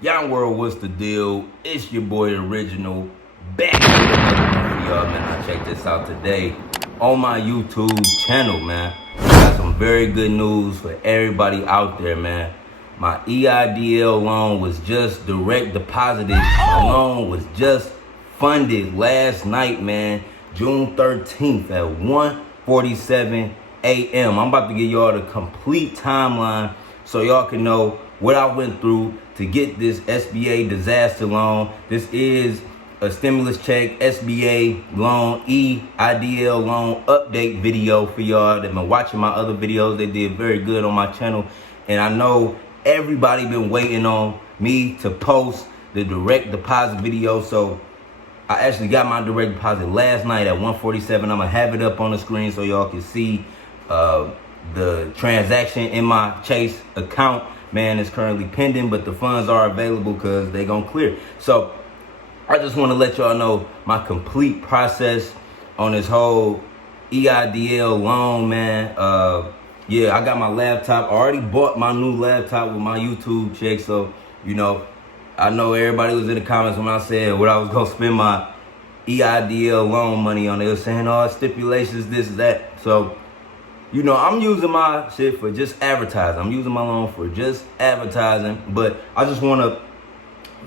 Yon World, what's the deal? It's your boy Original, back with another one for y'all, man. I checked this out today on my YouTube channel, man. I got some very good news for everybody out there, man. My EIDL loan was just direct deposited. My loan was just funded last night, man. June 13th at 1:47 a.m. I'm about to give y'all the complete timeline so y'all can know what I went through to get this SBA disaster loan. This is a stimulus check, SBA loan, EIDL loan update video for y'all that been watching my other videos. They did very good on my channel. And I know everybody been waiting on me to post the direct deposit video. So I actually got my direct deposit last night at 1:47. I'm gonna have it up on the screen so y'all can see the transaction in my Chase account. Man, it's currently pending, but the funds are available because they gonna clear. So I just want to let y'all know my complete process on this whole EIDL loan, man. Yeah, I got my laptop. I already bought my new laptop with my YouTube check. So, you know, I know everybody was in the comments when I said what I was gonna spend my EIDL loan money on. They were saying, oh, stipulations, this, that. So, you know, I'm using my shit for just advertising. I'm using my loan for just advertising. But I just want to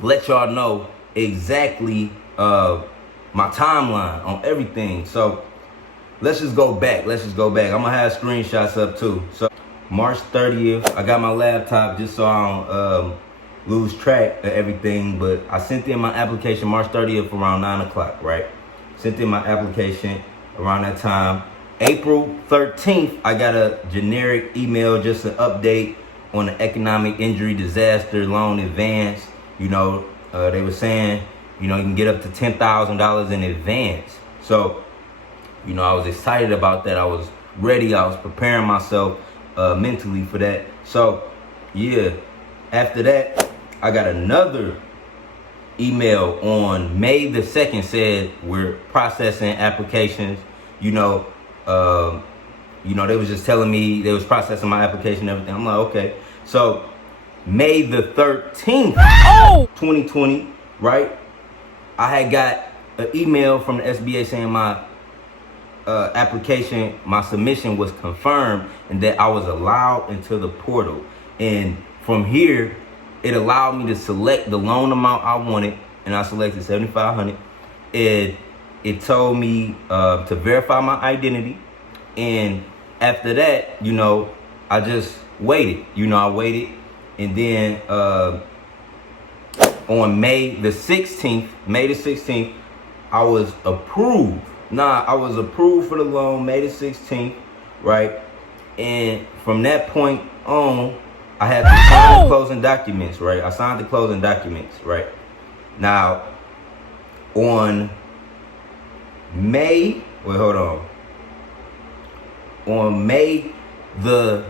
let y'all know exactly my timeline on everything. So let's just go back. I'm going to have screenshots up too. So March 30th, I got my laptop just so I don't lose track of everything. But I sent in my application March 30th around 9 o'clock, right? Sent in my application around that time. April 13th, I got a generic email, just an update on the economic injury disaster loan advance. You know, they were saying, you know, you can get up to $10,000 in advance. So, you know, I was excited about that. I was ready. I was preparing myself mentally for that. So, yeah, after that, I got another email on May the 2nd said we're processing applications, they was just telling me they was processing my application and everything. I'm like, okay. So May the 13th, 2020, right? I had got an email from the SBA saying my application, my submission was confirmed and that I was allowed into the portal. And from here, it allowed me to select the loan amount I wanted, and I selected $7,500. It told me to verify my identity, and after that, you know, I just waited. I waited, and then on May the 16th, I was approved. I was approved for the loan May the 16th, right? And from that point on, I had to sign the closing documents, right? I signed the closing documents, right? Now, on May the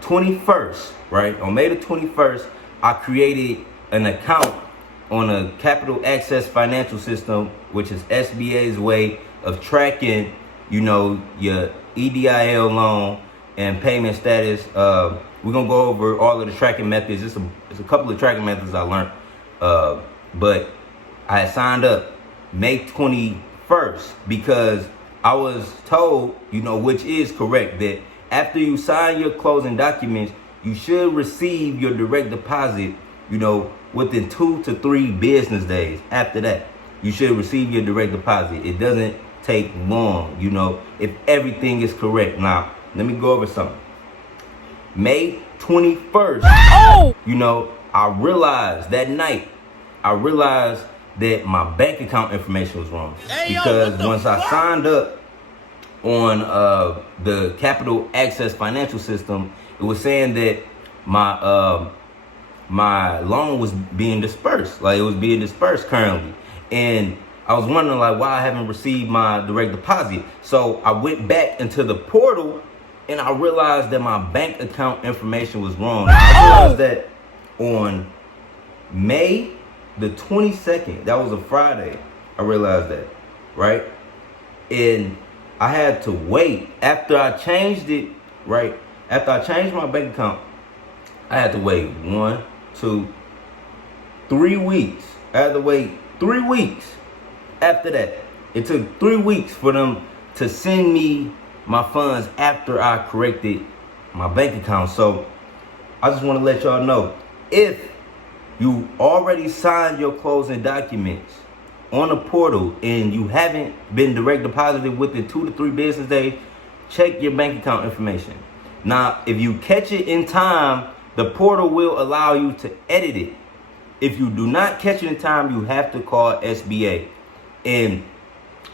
21st, right? On May the 21st, I created an account on a capital access financial system, which is SBA's way of tracking, you know, your EIDL loan and payment status. We're gonna go over all of the tracking methods. It's a couple of tracking methods I learned, but I had signed up May 21st because I was told, you know, which is correct, that after you sign your closing documents, you should receive your direct deposit, you know, within 2 to 3 business days. After that, you should receive your direct deposit. It doesn't take long, you know, if everything is correct. Now, let me go over something. May 21st, you know, I realized that night, that my bank account information was wrong. Because once I signed up on the capital access financial system, it was saying that my loan was being dispersed. Like, it was being dispersed currently. And I was wondering, like, why I haven't received my direct deposit. So I went back into the portal and I realized that my bank account information was wrong. I realized that on May the 22nd, that was a Friday, I realized that, right? And I had to wait. After I changed it, right? After I changed my bank account, I had to wait 1, 2, 3 weeks. I had to wait 3 weeks after that. It took 3 weeks for them to send me my funds after I corrected my bank account. So I just want to let y'all know, if you already signed your closing documents on the portal and you haven't been direct deposited within 2 to 3 business days, check your bank account information. Now, if you catch it in time, the portal will allow you to edit it. If you do not catch it in time, you have to call SBA. And,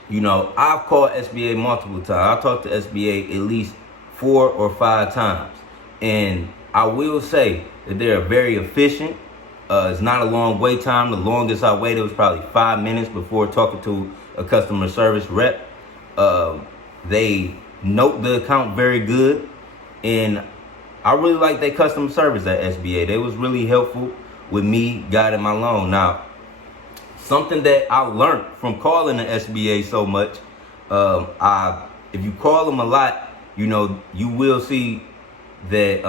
you know, I've called SBA multiple times. I talked to SBA at least 4 or 5 times. And I will say that they are very efficient. It's not a long wait time. The longest I waited was probably 5 minutes before talking to a customer service rep. They note the account very good. And I really like their customer service at SBA. They was really helpful with me guiding my loan. Now, something that I learned from calling the SBA so much, if you call them a lot, you know, you will see that,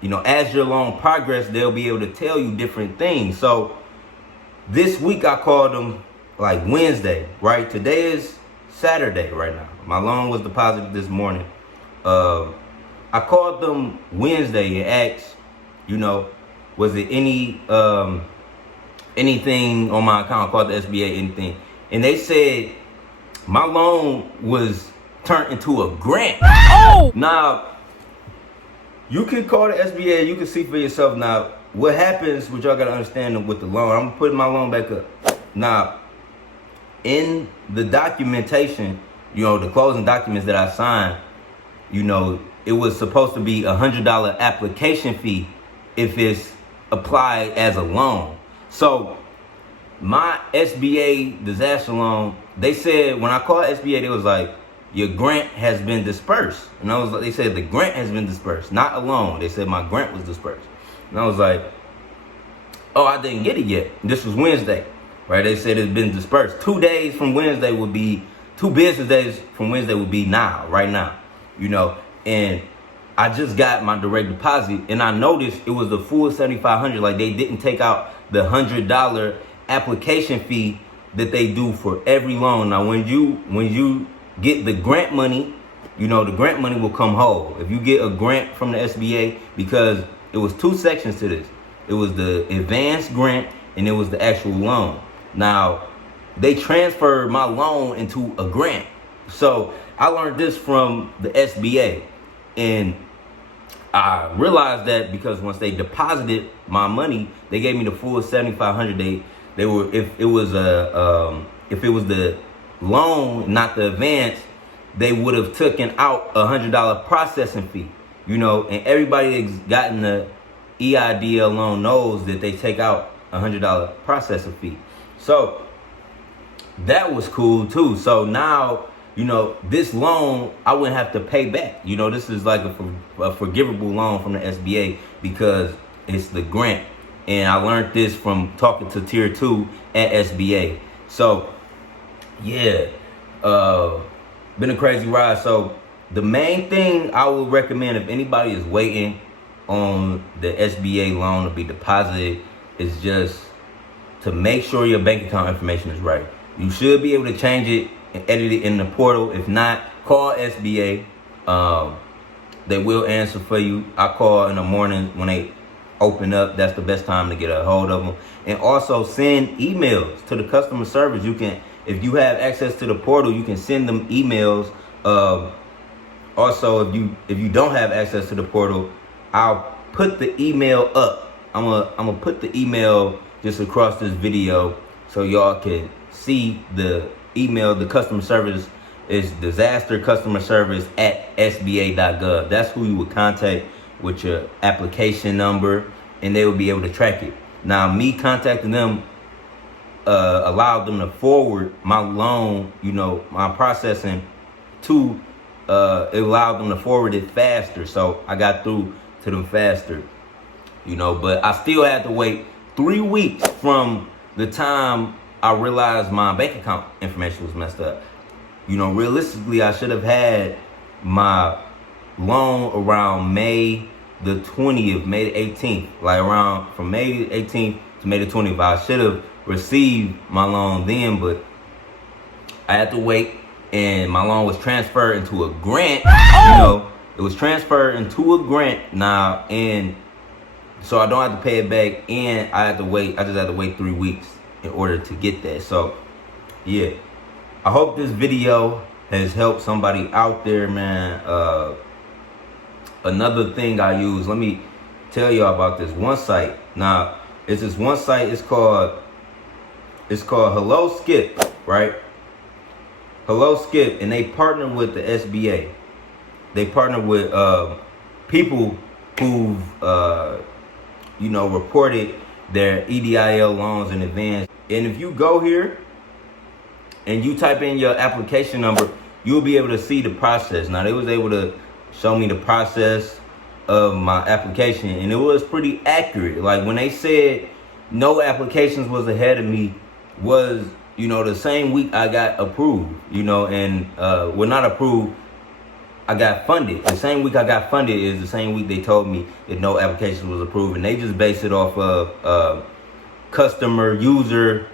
you know, as your loan progress, they'll be able to tell you different things. So this week I called them like Wednesday, right? Today is Saturday right now. My loan was deposited this morning. I called them Wednesday and asked, you know, was it anything on my account? I called the SBA, anything. And they said my loan was turned into a grant. Oh! Now, you can call the SBA, you can see for yourself. Now, what happens, what y'all gotta understand with the loan, I'm putting my loan back up. Now, in the documentation, you know, the closing documents that I signed, you know, it was supposed to be $100 application fee if it's applied as a loan. So my SBA disaster loan, they said, when I called SBA, they was like, your grant has been dispersed. And I was like, they said the grant has been dispersed, not a loan. They said my grant was dispersed. And I was like, oh, I didn't get it yet. This was Wednesday, right? They said it's been dispersed. 2 days from Wednesday would be, 2 business days from Wednesday would be now, right now, you know. And I just got my direct deposit, and I noticed it was the full $7,500. Like, they didn't take out the $100 application fee that they do for every loan. Now, when you get the grant money, you know, the grant money will come whole. If you get a grant from the SBA, because it was 2 sections to this. It was the advanced grant and it was the actual loan. Now, they transferred my loan into a grant. So I learned this from the SBA. And I realized that because once they deposited my money, they gave me the full $7,500. They were, if it was the loan, not the advance, they would have taken out $100 processing fee, you know. And everybody that's gotten the EIDL loan knows that they take out $100 processing fee. So that was cool too. So now, you know, this loan I wouldn't have to pay back. You know, this is like a forgivable loan from the SBA because it's the grant. And I learned this from talking to Tier 2 at SBA. So yeah, been a crazy ride. So the main thing I would recommend if anybody is waiting on the SBA loan to be deposited is just to make sure your bank account information is right. You should be able to change it and edit it in the portal. If not, call SBA. They will answer for you. I call in the morning when they open up. That's the best time to get a hold of them. And also send emails to the customer service. You can, if you have access to the portal, you can send them emails. Also, if you don't have access to the portal, I'll put the email up. I'm gonna put the email just across this video so y'all can see the email. The customer service is disastercustomerservice@sba.gov. That's who you would contact with your application number, and they will be able to track it. Now, me contacting them allowed them to forward my loan, you know, my processing to, it allowed them to forward it faster. So I got through to them faster, you know, but I still had to wait 3 weeks from the time I realized my bank account information was messed up. You know, realistically, I should have had my loan around May the 20th, May the 18th, like around from May the 18th to May the 20th. I should have received my loan then, but I had to wait, and my loan was transferred into a grant. You know, it was transferred into a grant now, and so I don't have to pay it back, and I had to wait. I just had to wait 3 weeks in order to get that. So, yeah, I hope this video has helped somebody out there, man. Another thing I use, let me tell y'all about this one site. Now, it's this one site. It's called Hello Skip, right? Hello Skip, and they partner with the SBA. They partner with people who've you know, reported their EIDL loans in advance. And if you go here and you type in your application number, you'll be able to see the process. Now, they was able to show me the process of my application, and it was pretty accurate. Like, when they said no applications was ahead of me, was, you know, the same week I got approved, you know, and well, not approved, I got funded. The same week I got funded is the same week they told me that no application was approved, and they just base it off of customer user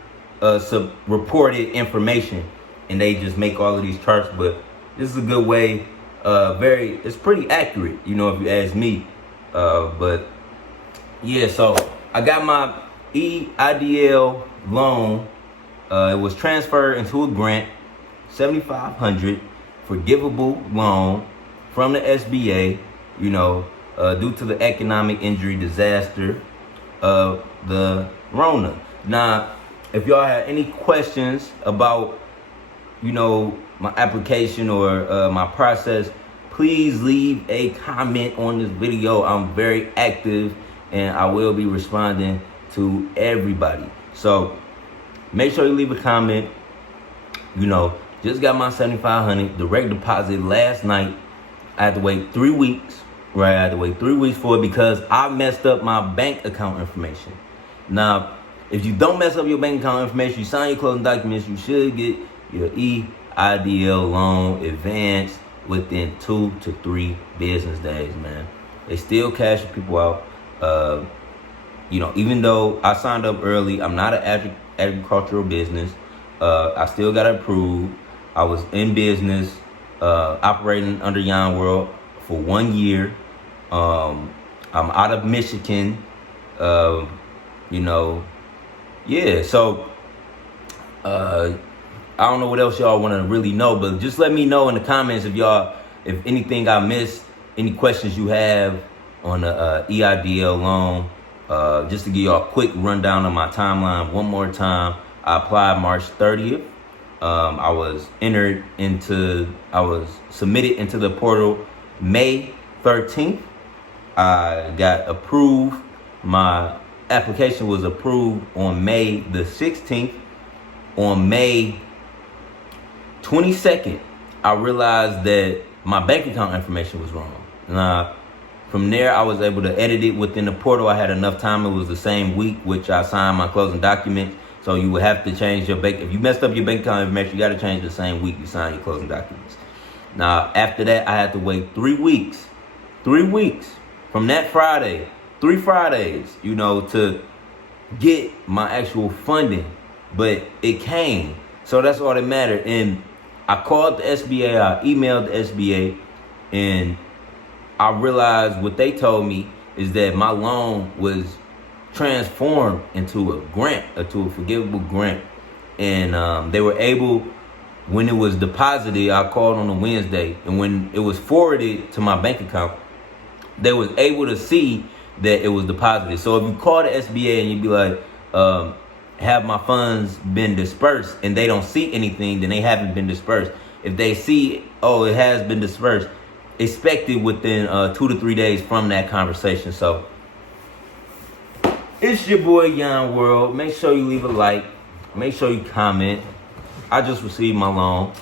reported information, and they just make all of these charts. But this is a good way. It's pretty accurate, you know, if you ask me. But yeah, so I got my EIDL loan. It was transferred into a grant, $7,500 forgivable loan from the SBA, you know, due to the economic injury disaster of the Rona. Now, if y'all have any questions about, you know, my application or my process, please leave a comment on this video. I'm very active, and I will be responding to everybody. So make sure you leave a comment. You know, just got my $7,500 direct deposit last night. I had to wait 3 weeks, right? I had to wait 3 weeks for it because I messed up my bank account information. Now, if you don't mess up your bank account information, you sign your closing documents, you should get your EIDL loan advanced within 2 to 3 business days, man. They still cash people out. You know, even though I signed up early, I'm not an agricultural business. I still got approved. I was in business, operating under YON WORLD for 1 year. I'm out of Michigan. You know, yeah. So I don't know what else y'all want to really know, but just let me know in the comments if anything I missed, any questions you have on the EIDL loan. Just to give y'all a quick rundown of my timeline one more time. I applied March 30th. I was submitted into the portal May 13th. I got approved. My application was approved on May the 16th. On May 22nd, I realized that my bank account information was wrong. Now, from there, I was able to edit it within the portal. I had enough time. It was the same week which I signed my closing documents. So you would have to change your bank. If you messed up your bank account information, you got to change the same week you sign your closing documents. Now, after that, I had to wait 3 weeks. 3 weeks from that Friday, 3 Fridays, you know, to get my actual funding. But it came. So that's all that mattered. And I called the SBA. I emailed the SBA. And I realized what they told me is that my loan was transformed into a grant, to a forgivable grant. And they were able, when it was deposited, I called on a Wednesday, and when it was forwarded to my bank account, they was able to see that it was deposited. So if you call the SBA and you be like, have my funds been dispersed, and they don't see anything, then they haven't been dispersed. If they see, oh, it has been dispersed, expect it within 2 to 3 days from that conversation. So it's your boy YON WORLD. Make sure you leave a like. Make sure you comment. I just received my loan,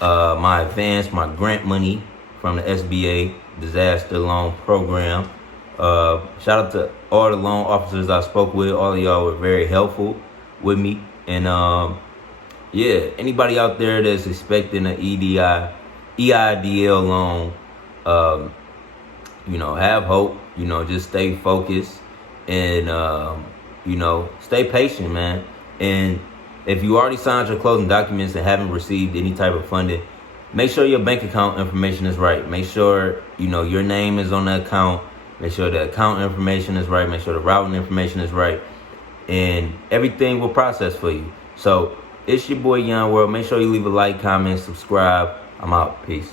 my advance, my grant money from the SBA Disaster Loan Program. Shout out to all the loan officers I spoke with. All of y'all were very helpful with me. And yeah, anybody out there that's expecting an EIDL loan, you know, have hope. You know, just stay focused. And you know, stay patient, man. And if you already signed your closing documents and haven't received any type of funding, make sure your bank account information is right. Make sure, you know, your name is on the account. Make sure the account information is right. Make sure the routing information is right. And everything will process for you. So it's your boy Yon World. Make sure you leave a like, comment, subscribe. I'm out. Peace.